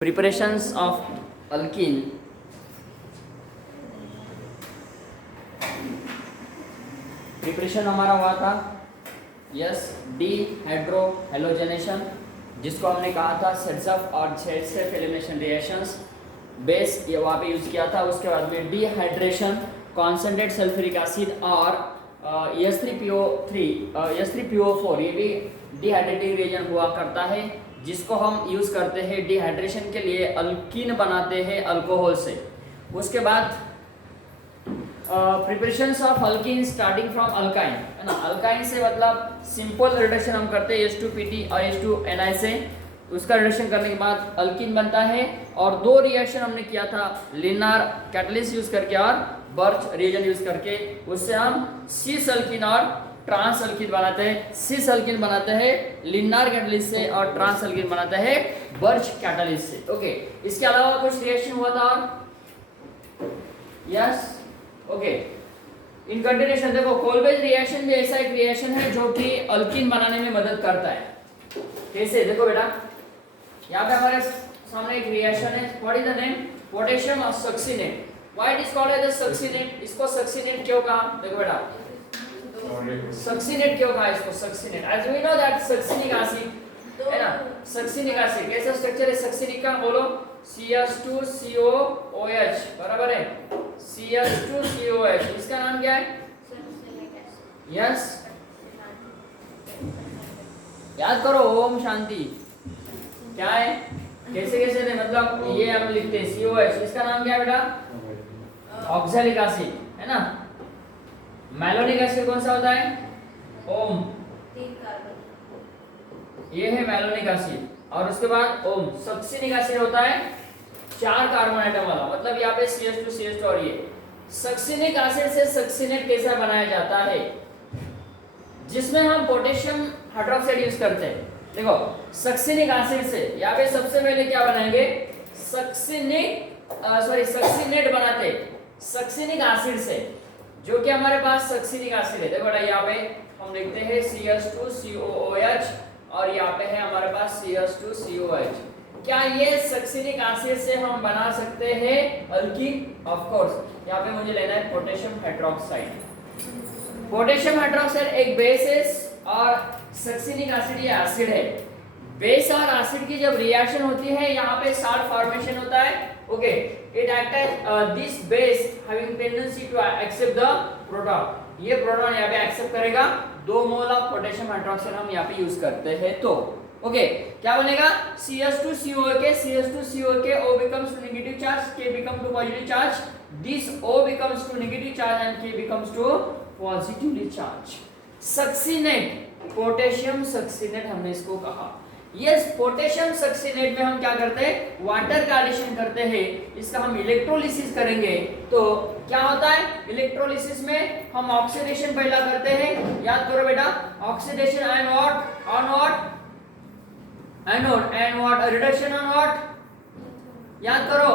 Preparations of alkyne. Preparation हमारा हुआ था यस डी हाइड्रो हेलोजनेशन, जिसको हमने कहा था सेट्स ऑफ और sets of elimination reactions base ये वहाँ पे यूज किया था। उसके बाद में डिहाइड्रेशन कॉन्सेंट्रेट सल्फ्यूरिक एसिड और S3PO4 ये भी डिहाइड्रेटिंग रिएजेंट हुआ करता है, जिसको हम यूज करते हैं डिहाइड्रेशन के लिए, अल्कीन बनाते हैं अल्कोहल से। उसके बाद preparations of alkyne starting from alkyne, है ना। अल्काइन से मतलब सिंपल रिडक्शन हम करते हैं H2PT और H2Ni से। उसका रिडक्शन करने के बाद अल्कीन बनता है। और दो रिएक्शन हमने किया था लिनार कैटलिस्ट यूज करके और बर्च रिएजेंट यूज करके, उससे हम सिस अल्कीन और ट्रांस अल्कीन बनाते हैं। सिस अल्कीन बनाते हैं लिनार कैटलिस्ट से और ट्रांस अल्कीन बनाते हैं बर्च कैटलिस्ट से। ओके, इसके अलावा कुछ रिएक्शन हुआ था और यस ओके इन कंटिन्यूएशन देखो, कोलबेज रिएक्शन भी ऐसा एक रिएक्शन है जो कि अल्कीन बनाने में मदद करता है। कैसे देखो बेटा, यहाँ पे हमारे सामने एक रिएक्शन है, what is the name, potassium और succinate. Why it is called as succinate, इसको सक्सिनेट क्यों कहा, देखो बेटा सक्सिनेट क्यों कहा इसको succinate, as we know that succinic acid है ना। सक्सिनिक एसिड कैसा स्ट्रक्चर है सक्सिनिक का, बोलो CH2COOH बराबर है, CH2COH। इसका नाम क्या है, यस याद करो, ओम शांति क्या है, कैसे कैसे थे, मतलब ये हम लिखते हैं COH, इसका नाम क्या है बेटा, ऑक्सैलिक एसिड है ना। मैलोनिक एसिड कौन सा होता है, ओम, ये है मैलोनिक एसिड। और उसके बाद ओम। सक्सिनिक एसिड होता है 4 कार्बन एटम वाला, मतलब यहाँ पे CH2 और ये। सक्सिनिक एसिड से सक्सिनेट कैसा बनाया जाता है, जिसमें हम पोटेशियम हाइड्रोक्साइड यूज करते हैं। देखो सक्सिनिक एसिड से यहाँ पे सबसे पहले क्या बनाएंगे, सक्सिनेट बनाते सक्सिनिक एसिड से, जो कि हमारे पास सक्सिनिक एसिड है। देखो यहाँ पे हम लिखते हैं CH2COOH और यहाँ पे है हमारे पास CH2COH। क्या ये सक्सिनिक एसिड से हम बना सकते हैं अल्कीन, ऑफ कोर्स। यहाँ पे मुझे लेना है पोटेशियम हाइड्रोक्साइड। पोटेशियम हाइड्रोक्साइड एक बेस है और सक्सिनिक एसिड ये एसिड है। बेस और एसिड की जब रिएक्शन होती है, यहाँ पे साल्ट फॉर्मेशन होता है। Okay, it act as this base having tendency to accept the proton. ये प्रोटॉन यहाँ पे एक्सेप्ट करेगा। 2 मोल ऑफ पोटेशियम हाइड्रोक्साइड हम यहाँ पे यूज करते हैं। तो ओके क्या बनेगा, CH2COK O becomes to negative charge, K becomes to positive charge. This O becomes to negative charge and K becomes to positively charge. Succinate, potassium succinate हमने इसको कहा। यस, पोटेशियम सक्सिनेट में हम क्या करते हैं, वाटर का एडिशन करते हैं। इसका हम इलेक्ट्रोलिसिस करेंगे। तो क्या होता है, इलेक्ट्रोलिसिस में हम ऑक्सीडेशन पहला करते हैं। याद करो बेटा, oxidation and what, anode and what, reduction on what, याद करो,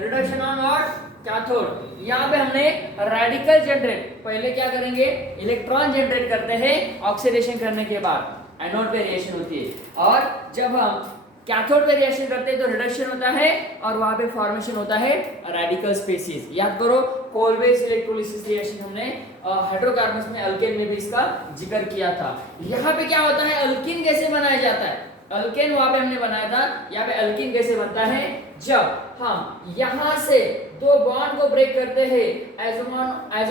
रिडक्शन ऑन व्हाट, कैथोड। यहाँ पे हमने रेडिकल जनरेट, पहले क्या करेंगे, इलेक्ट्रॉन जनरेट करते हैं ऑक्सीडेशन करने के बाद, एनोड पे रिएक्शन होती है। और जब हम कैथोड पे रिएक्शन करते हैं तो रिडक्शन होता है और वहां पे फॉर्मेशन होता है रेडिकल स्पीसीज। याद करो, कोलबेज इलेक्ट्रोलिसिस रिएक्शन हमने हाइड्रोकार्बन्स में, अल्केन में भी इसका जिक्र किया था। यहाँ पे क्या होता है, अल्कीन कैसे बनाया जाता है, अल्केन वहां पे हमने बनाया था, यहाँ पे अल्कीन कैसे बनता है, जब हम यहाँ से 2 बॉन्ड को ब्रेक करते हैं एज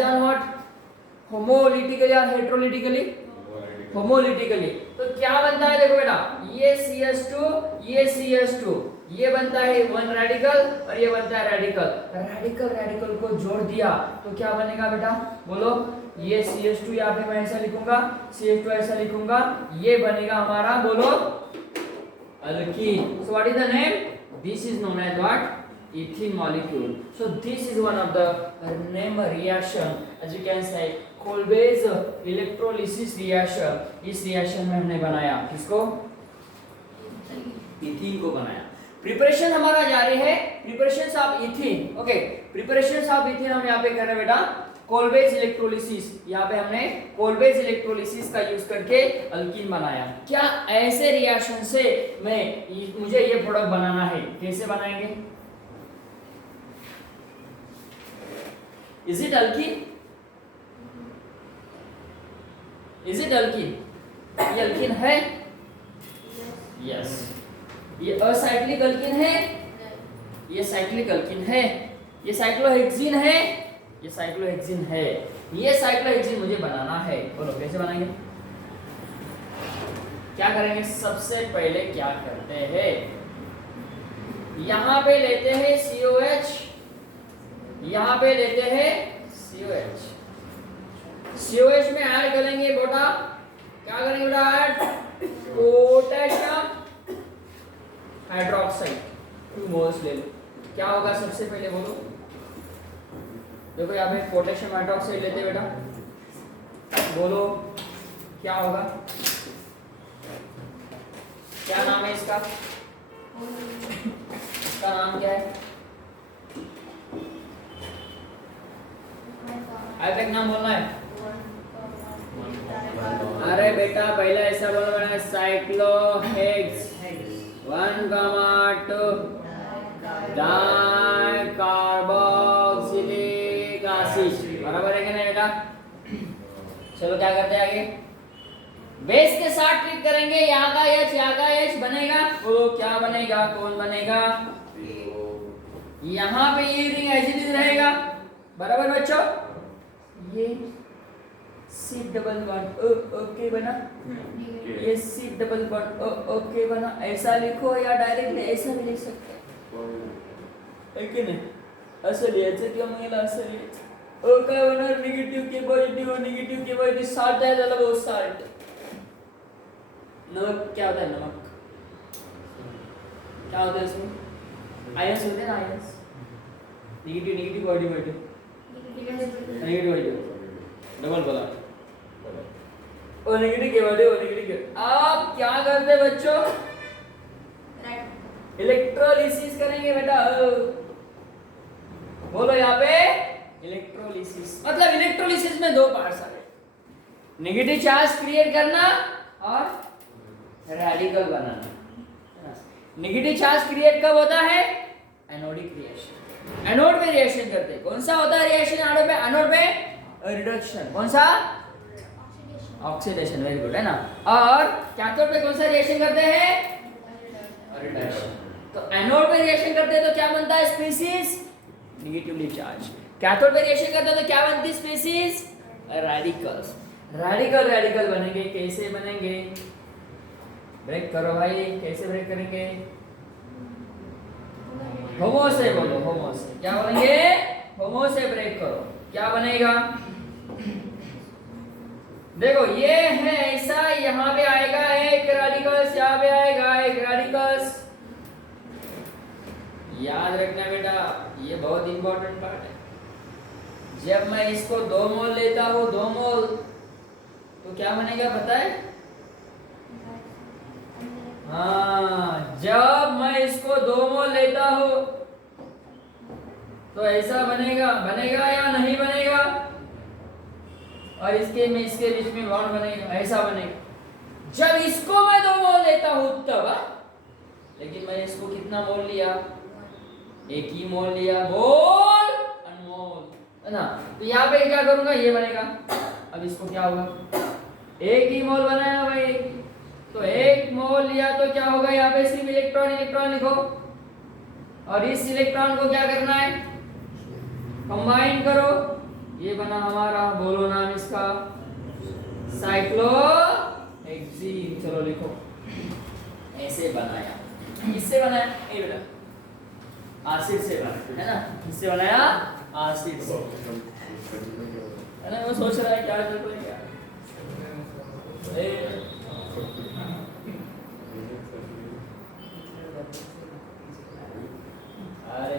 ऑन व्हाट, होमोलिटिकली और हेटेरोलिटिकली, होमोलिटिकली। तो क्या बनता है, देखो बेटा, ये CH2 ये CH2, ये बनता है 1 रेडिकल और ये बनता है रेडिकल को जोड़ दिया तो क्या बनेगा बेटा, बोलो, ये CH2 यहाँ पे मैं ऐसा लिखूंगा, CH2 ऐसा लिखूंगा, ये बनेगा हमारा, बोलो, alkyne. So what is the name? This is known as what? Ethene molecule. So this is one of the name reaction, as you can say, Kolbe's electrolysis reaction. इस रिएक्शन में हमने बनाया किसको, इथीन को बनाया। प्रिपरेशन हमारा जारी है, preparations of ethene. Okay, preparations of ethene हम यहाँ पे कर रहे हैं बेटा। कोलबेज इलेक्ट्रोलिसिस, यहाँ पे हमने कोलबेज इलेक्ट्रोलिसिस का यूज करके अल्कीन बनाया। क्या ऐसे रिएक्शन से मुझे ये प्रोडक्ट बनाना है, कैसे बनाएंगे? Is it alkyne? Is it alkyne? ये अल्कीन है? यस। ये असाइक्लिक अल्कीन है? ये साइक्लिक अल्कीन है। ये साइक्लोहेक्सीन है? ये साइक्लोहेक्सीन है। ये साइक्लोहेक्सीन मुझे बनाना है, बोलो कैसे बनाएंगे? क्या करेंगे? सबसे पहले क्या करते हैं, यहां पे लेते हैं COH, यहां पे लेते हैं COH। COH में ऐड करेंगे बेटा, क्या करेंगे बेटा? ऐड पोटेशियम हाइड्रोक्साइड 2 मोल्स ले लो। क्या होगा सबसे पहले बोलो? देखो यहाँ पे पोटेशियम हाइड्रोक्साइड लेते बेटा, बोलो क्या होगा? क्या नाम है इसका? इसका नाम क्या है? तक नाम बोलना है। अरे बेटा पहले ऐसा बोलना है, साइक्लोहेक्स 1,2 डाइकार्बोक्सिलिक एसिड, बराबर है कि नहीं बेटा? चलो क्या करते हैं आगे, बेस के साथ ट्रीट करेंगे। यहाँ का H बनेगा, वो क्या बनेगा? कौन बनेगा? यहाँ पे ये रिंग एसिड रहेगा, बराबर बच्चों? ये C डबल बॉन्ड ओके बना, ये C डबल बॉन्ड ओके बना। ऐसा लिखो या डायरेक्टली ऐसा भी लिख सकते हैं, कि नहीं? असं लिहायचं किंवा मग असं लिहायचं। ओ काय होणार? निगेटिव्ह के पॉझिटिव्ह, निगेटिव्ह के पॉझिटिव्ह, साल्ट आहे त्याला, बहुत साल्ट। नमक क्या होता है? नमक क्या होता है इसमें? आयंस होते हैं ना, ions. Negative positive, negative positive, double बोला, ओ नेगेटिव के पॉजिटिव, नेगेटिव के। आप क्या करते बच्चों? इलेक्ट्रोलिसिस करेंगे बेटा, बोलो यहाँ पे इलेक्ट्रोलिसिस। मतलब इलेक्ट्रोलिसिस में 2 पार्ट्स आ गए, नेगेटिव चार्ज क्रिएट करना और रेडिकल बनाना। नेगेटिव चार्ज क्रिएट कब होता है? एनोडिक रिएक्शन, एनोड पे रिएक्शन करते हैं। कौन सा होता है रिएक्शन एनोड पे? एनोड पे रिडक्शन। कौन सा? ऑक्सीडेशन, वेरी गुड, है ना। और कैथोड पे कौन सा रिएक्शन करते हैं? रिडक्शन। तो एनोड पे रिएक्शन करते हैं तो क्या बनता है? Species negatively charge. कैथोड पे रिएक्शन करते हैं तो क्या बनती है? Species radicals. रेडिकल बनेंगे, कैसे बनेंगे? ब्रेक करो भाई, कैसे ब्रेक करेंगे? होमो से बोलो, होमो से। क्या बोलेंगे? होमो से ब्रेक करो। क्या बनेगा? देखो ये है ऐसा, यहाँ पे आएगा एक रेडिकल्स, यहाँ पे आएगा एक रेडिकल्स। याद रखना बेटा, ये बहुत इंपॉर्टेंट पार्ट है। जब मैं इसको 2 मोल लेता हूँ, 2 मोल, तो क्या बनेगा पता है? हाँ, जब मैं इसको 2 मोल लेता हूँ तो ऐसा बनेगा या नहीं बनेगा? और इसके बीच में बॉन्ड बनेगा, ऐसा बनेगा। जब इसको मैं 2 मोल लेता हूँ तब, लेकिन मैं इसको कितना मोल लिया? 1 ही मोल लिया, मोल अनमोल, है ना। तो यहाँ पे क्या करूंगा? ये बनेगा। अब इसको क्या होगा? 1 ही मोल बनाया भाई, तो 1 मोल लिया तो क्या होगा? यहाँ पे सिर्फ इलेक्ट्रॉन लिखो, और इस इलेक्ट्रॉन को क्या करना है? कंबाइन करो। ये बना हमारा, बोलो नाम इसका, साइक्लोहेक्सीन। चलो लिखो, ऐसे बनाया। किससे बनाया? ये बेटा एसिड से बनाया, है ना। किससे बनाया? एसिड से, है ना। वो सोच रहा है क्या कर रहे हैं। अरे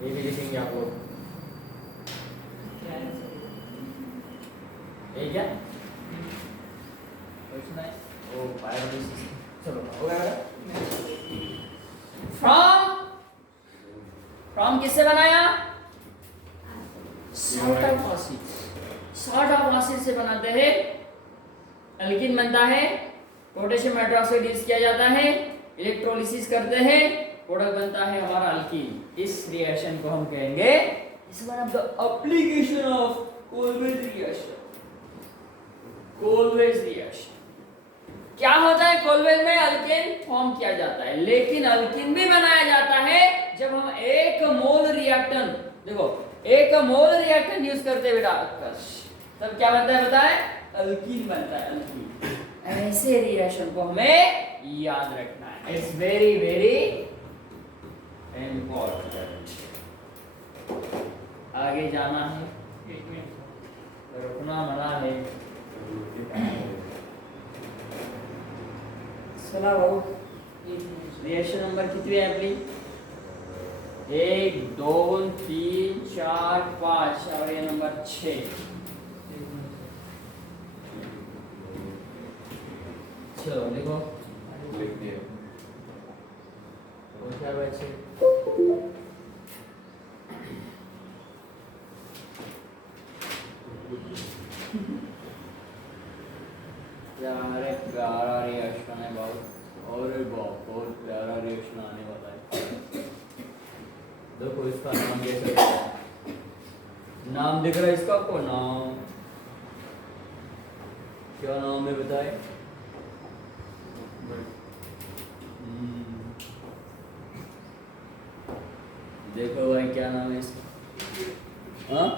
ये भी लिखेंगे आप लोग, ये क्या क्वेश्चन है? ओ बायोलॉजी। चलो हो गया। फ्रॉम फ्रॉम किससे बनाया? Sort of acid, sort of acid से बनाते हैं, एल्कीन बनता है, पोटेशियम हाइड्रोक्साइड यूज किया जाता है, इलेक्ट्रोलिसिस करते हैं, प्रोडक्ट बनता है हमारा अल्कीन। इस रिएक्शन को हम कहेंगे is one of the application of Kolbe's reaction. Kolbe's reaction क्या होता है? कोलवेज में अल्केन फॉर्म किया जाता है, लेकिन अल्कीन भी बनाया जाता है जब हम एक मोल रिएक्टेंट, देखो एक मोल रिएक्टेंट यूज करते हैं बेटा, तब क्या बनता है? बताए, अल्कीन बनता है, अल्कीन। ऐसे रिएक्शन को हमें याद रखना है, इट्स वेरी वेरी इम्पोर्टेंट। आगे जाना है, रुकना मना है। चला बाबू, रिएक्शन नंबर कितनी है अपनी? 1 2 3 4 5 और ये नंबर 6। चलो देखो क्या बचे? यार प्यारा रिएक्शन है बहुत, और बहुत प्यारा रिएक्शन आने वाला है। देखो इसका नाम कैसे, नाम दिख रहा है इसका आपको? नाम क्या नाम है बताए? देखो भाई क्या नाम है इसका? हाँ